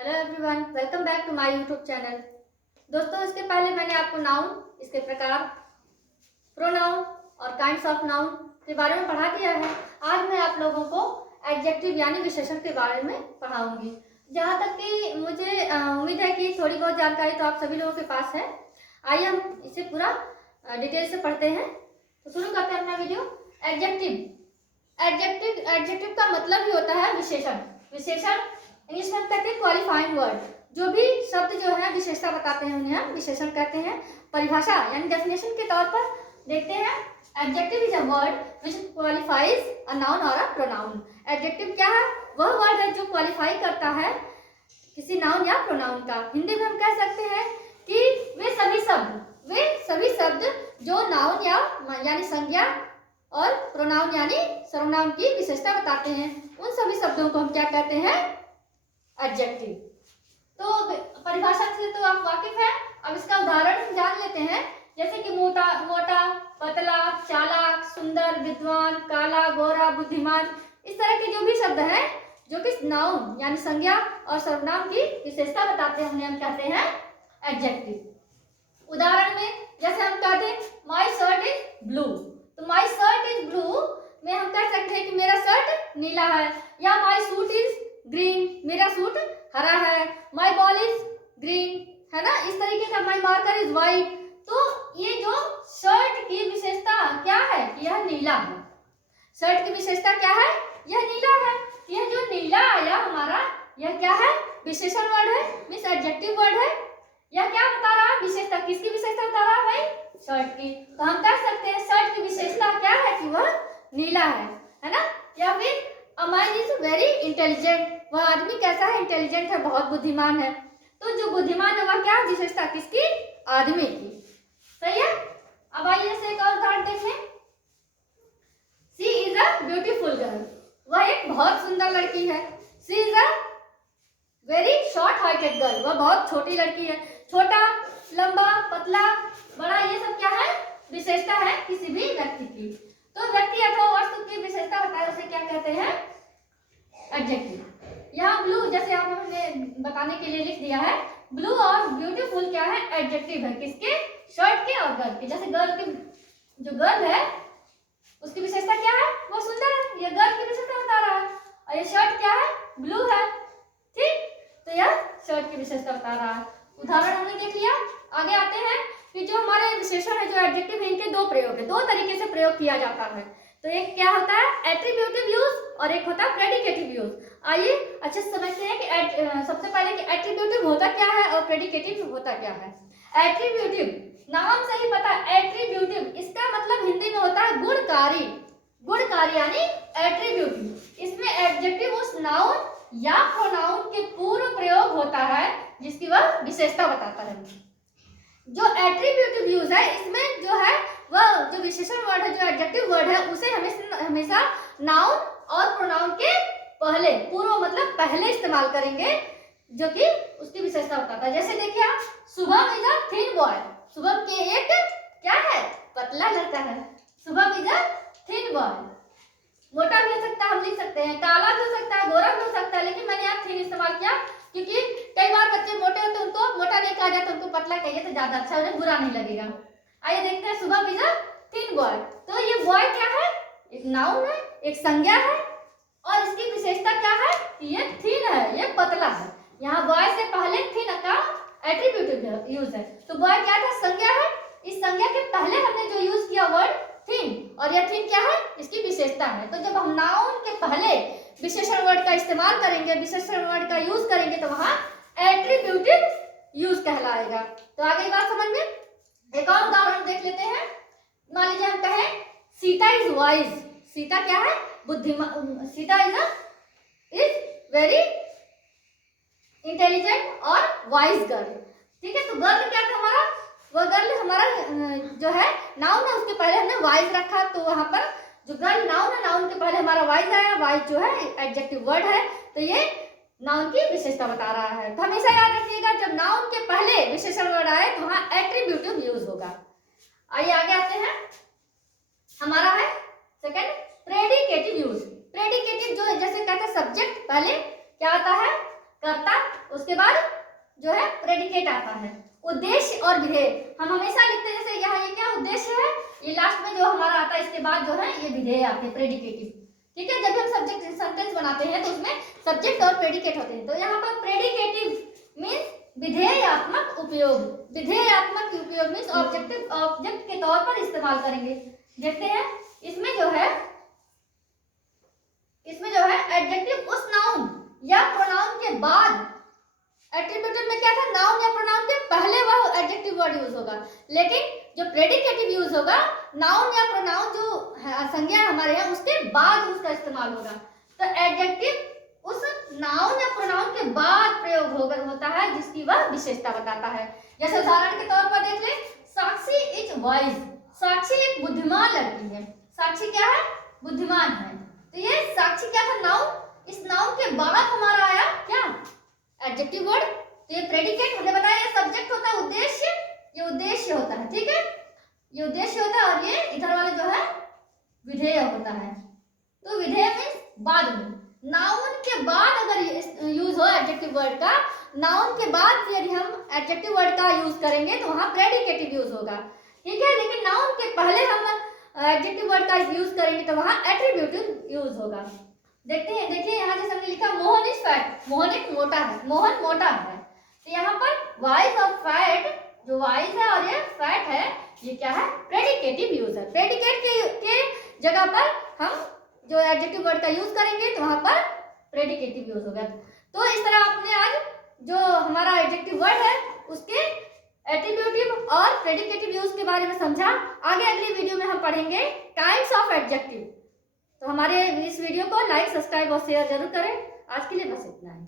Hello everyone, welcome back to my YouTube channel. दोस्तों, इसके पहले मैंने आपको नाउन, इसके प्रकार, प्रोनाउन और काइंड्स ऑफ नाउन के बारे में पढ़ा दिया है। आज मैं आप लोगों को एडजेक्टिव यानी विशेषण के बारे में पढ़ाऊंगी। जहाँ तक कि मुझे उम्मीद है कि थोड़ी बहुत जानकारी तो आप सभी लोगों के पास है। आइए हम इसे पूरा डिटेल से पढ़ते हैं। तो शुरू करते हैं अपना वीडियो। एडजेक्टिव का मतलब ही होता है विशेषण। विशेषण इंग्लिश में कहते हैं क्वालिफाइंग वर्ड। जो भी शब्द जो है विशेषता बताते हैं उन्हें हम विशेषण कहते हैं। परिभाषा यानी डेफिनेशन के तौर पर देखते हैं। Adjective is a word which qualifies a noun और अ प्रोनाउन। एडजेक्टिव क्या है? वह वर्ड है जो क्वालिफाई करता है किसी नाउन या प्रोनाउन का। हिंदी में हम कह सकते हैं कि वे सभी शब्द जो नाउन यानी संज्ञा और प्रोनाउन यानी सर्वनाम की विशेषता बताते हैं, उन सभी शब्दों को हम क्या कहते हैं? एडजेक्टिव। तो परिभाषा से तो आप वाकिफ हैं। अब इसका उदाहरण हम जान लेते हैं। जैसे कि मोटा, पतला, चालाक, सुंदर, विद्वान, काला, गोरा, बुद्धिमान, इस तरह के जो भी शब्द हैं जो कि नाउन यानी संज्ञा और सर्वनाम की विशेषता बताते हैं, उन्हें हम कहते हैं एडजेक्टिव। उदाहरण में जैसे हम कहते हैं माई शर्ट इज ब्लू, तो माई शर्ट इज ब्लू में हम कह सकते हैं कि मेरा शर्ट नीला है, या माई सूट इज ग्रीन, मेरा सूट हरा है, माई बॉल इज ग्रीन, है ना। इस तरीके का माई मार्कर इज व्हाइट। तो ये जो शर्ट की विशेषता क्या है? यह नीला है। शर्ट की विशेषता क्या है? यह नीला है। यह जो नीला आया हमारा, यह क्या है? विशेषण वर्ड है, मींस एडजेक्टिव वर्ड है। यह क्या बता रहा है? विशेषता। किसकी विशेषता बता रहा है भाई? शर्ट की। तो हम कह सकते हैं शर्ट की विशेषता क्या है कि वह नीला है ना। या फिर a man is very intelligent, वह आदमी कैसा है? इंटेलिजेंट है, बहुत बुद्धिमान है। तो जो बुद्धिमान है वह क्या विशेषता? किसकी? आदमी की। सही है। अब आइए से एक और उदाहरण देखें। She is a beautiful girl, वह एक बहुत सुंदर लड़की है। She is a very short heighted girl, वह बहुत छोटी लड़की है। छोटा, लंबा, पतला, बड़ा, ये सब क्या है? विशेषता है किसी भी व्यक्ति की। तो व्यक्ति अथवा वस्तु की विशेषता बताए उसे क्या कहते हैं? एडजेक्टिव। यहाँ ब्लू जैसे आपने बताने के लिए लिख दिया है, ब्लू और ब्यूटीफुल क्या है? एडजेक्टिव है। किसके? शर्ट के और गर्ल के। जैसे गर्ल की जो गर्ल है उसकी विशेषता क्या है? वो सुंदर है, ये गर्ल की विशेषता बता रहा है। और ये शर्ट क्या है? ब्लू है। ठीक, तो यह शर्ट की विशेषता बता रहा है। उदाहरण हमने देख लिया। आगे आते हैं कि जो हमारे विशेषण है, जो एडजेक्टिव है, इनके दो प्रयोग है, दो तरीके से प्रयोग किया जाता है। तो एक क्या होता है? एट्रीब्यूटिव यूज और एक होता है प्रेडिकेटिव यूज। आइए अच्छे से समझते हैं कि सबसे पहले कि एट्रीब्यूटिव होता क्या है और प्रेडिकेटिव होता क्या है। एट्रीब्यूटिव नाम से ही पता है, एट्रीब्यूटिव इसका मतलब हिंदी में होता है गुणकारी। गुणकारी यानी एट्रीब्यूटिव। इसमें एडजेक्टिव उस नाउन या प्रोनाउन के पूर्व प्रयोग होता है जिसकी वह विशेषता बताता है। जो एट्रीब्यूटिव यूज है, इसमें जो है वह जो विशेषण वर्ड है, जो एडजेक्टिव वर्ड है, उसे हमेशा नाउन और प्रोनाउन के पहले, पूर्व मतलब पहले इस्तेमाल करेंगे, जो कि उसकी विशेषता बताता है। जैसे देखिए आप, Shubham is a thin boy, Shubham के एक क्या है? पतला लड़का है। Shubham is a thin boy. मोटा भी हो सकता है, हम लिख सकते हैं, काला भी हो सकता है, गोरा भी हो सकता है, लेकिन मैंने यहाँ थिन इस्तेमाल किया क्योंकि कई बार बच्चे मोटे होते हैं, उनको मोटा नहीं कहा जाता, उनको पतला कहिए तो ज्यादा अच्छा, उन्हें बुरा नहीं लगेगा। आइए देखते हैं, Shubham is a thin boy. तो ये बॉय क्या है? एक नाउन है, एक संज्ञा है, और इसकी विशेषता क्या है? ये थिन है, ये पतला है। यहाँ बॉय से पहले थिन का एट्रीब्यूटिव यूज है। तो बॉय क्या था? संज्ञा है। इस संज्ञा के पहले हमने जो यूज किया वर्ड थिन, और यह थिन क्या है? इसकी विशेषता है। तो जब हम नाउन के पहले विशेषण वर्ड का इस्तेमाल करेंगे, विशेषण वर्ड का यूज करेंगे, तो वहां एट्रीब्यूटिव यूज कहलाएगा। तो आगे बात समझ में। एक और उदाहरण देख लेते हैं। मान लीजिए हम कहें सीता इज वाइज, सीता क्या है? बुद्धिमान। सीता इज वेरी इंटेलिजेंट और वाइज गर्ल। ठीक है, तो गर्ल क्या था हमारा? वह गर्ल हमारा जो है नाउन है, उसके पहले हमने वाइज रखा, तो वहां पर जो गर्ल नाउन है, नाउन के पहले हमारा वाइज आया। वाइज जो है एडजेक्टिव वर्ड है, तो ये नाउन की विशेषता बता रहा है। तो हमेशा याद रखिएगा, जब नाउन के पहले विशेषण वर्ड आए तो वहां एट्रीब्यूटिव यूज होगा। आइए आगे आते हैं। हमारा है सेकंड प्रेडिकेटिव यूज। प्रेडिकेटिव जो जैसे कहते हैं सब्जेक्ट, पहले क्या आता है? कर्ता, उसके बाद जो है प्रेडिकेट आता है। उद्देश्य और विधेय हम हमेशा लिखते हैं, जैसे यहाँ ये क्या उद्देश्य है, ये लास्ट में जो हमारा आता है, इसके बाद जो है ये विधेय आते हैं प्रेडिकेटिव। ठीक है, जब हम सब्जेक्ट सेंटेंस बनाते हैं तो उसमें सब्जेक्ट और प्रेडिकेट होते हैं। तो यहाँ पर प्रेडिकेटिव मीन्स विधेयात्मक उपयोग। विधेयात्मक उपयोग मीन्स ऑब्जेक्ट के तौर पर इस्तेमाल करेंगे। देखते हैं इसमें जो है एडजेक्टिव उस नाउन या प्रोनाउन के बाद, एट्रीब्यूटिव में क्या था, नाउन या प्रोनाउन के पहले वह एडजेक्टिव वर्ड यूज होगा, लेकिन जो प्रेडिकेटिव यूज होगा नाउन या प्रोनाउन जो संज्ञा हमारे यहाँ उसके बाद उसका इस्तेमाल होगा। तो एडजेक्टिव उस नाउन या प्रोनाउन के बाद प्रयोग होता है जिसकी वह विशेषता बताता है। जैसे उदाहरण के तौर पर देख ले, साक्षी इज वाइज, साक्षी एक बुद्धिमान लड़की है। साक्षी क्या है, बुद्धिमान है। तो ये साक्षी क्या था, नाउन, इस नाउन के बाद हमारा आया क्या, एडजेक्टिव वर्ड। तो ये प्रेडिकेट हमने बताया, ये सब्जेक्ट होता है, उद्देश्य, ये उद्देश्य होता है। ठीक है, ये उद्देश्य होता है और ये इधर वाला जो है विधेय होता है। तो विधेय मीन्स बाद में, नाउन के बाद अगर यूज हो एडजेक्टिव वर्ड का, नाउन के बाद यदि हम एडजेक्टिव वर्ड का यूज करेंगे तो वहां प्रेडिकेटिव यूज होगा। ठीक है, लेकिन नाउन के पहले हम एडजेक्टिव वर्ड का यूज करेंगे तो वहां एट्रीब्यूटिव यूज होगा। देखते हैं, देखिए यहाँ जैसे हमने लिखा मोहन इज फैट, मोहन एक मोटा है, मोहन मोटा है। तो यहाँ पर वाइज और फैट, जो वाइज है और ये फैट है, ये क्या है, प्रेडिकेटिव यूज है। प्रेडिकेट के जगह पर हम जो एडजेक्टिव वर्ड का यूज करेंगे तो वहां पर प्रेडिकेटिव यूज होगा। तो इस तरह आपने आज जो हमारा एडजेक्टिव वर्ड है उसके एट्रीब्यूटिव और प्रेडिकेटिव यूज के बारे में समझा। आगे अगली वीडियो में हम पढ़ेंगे काइंड्स ऑफ एडजेक्टिव। तो हमारे इस वीडियो को लाइक, सब्सक्राइब और शेयर जरूर करें। आज के लिए बस इतना ही।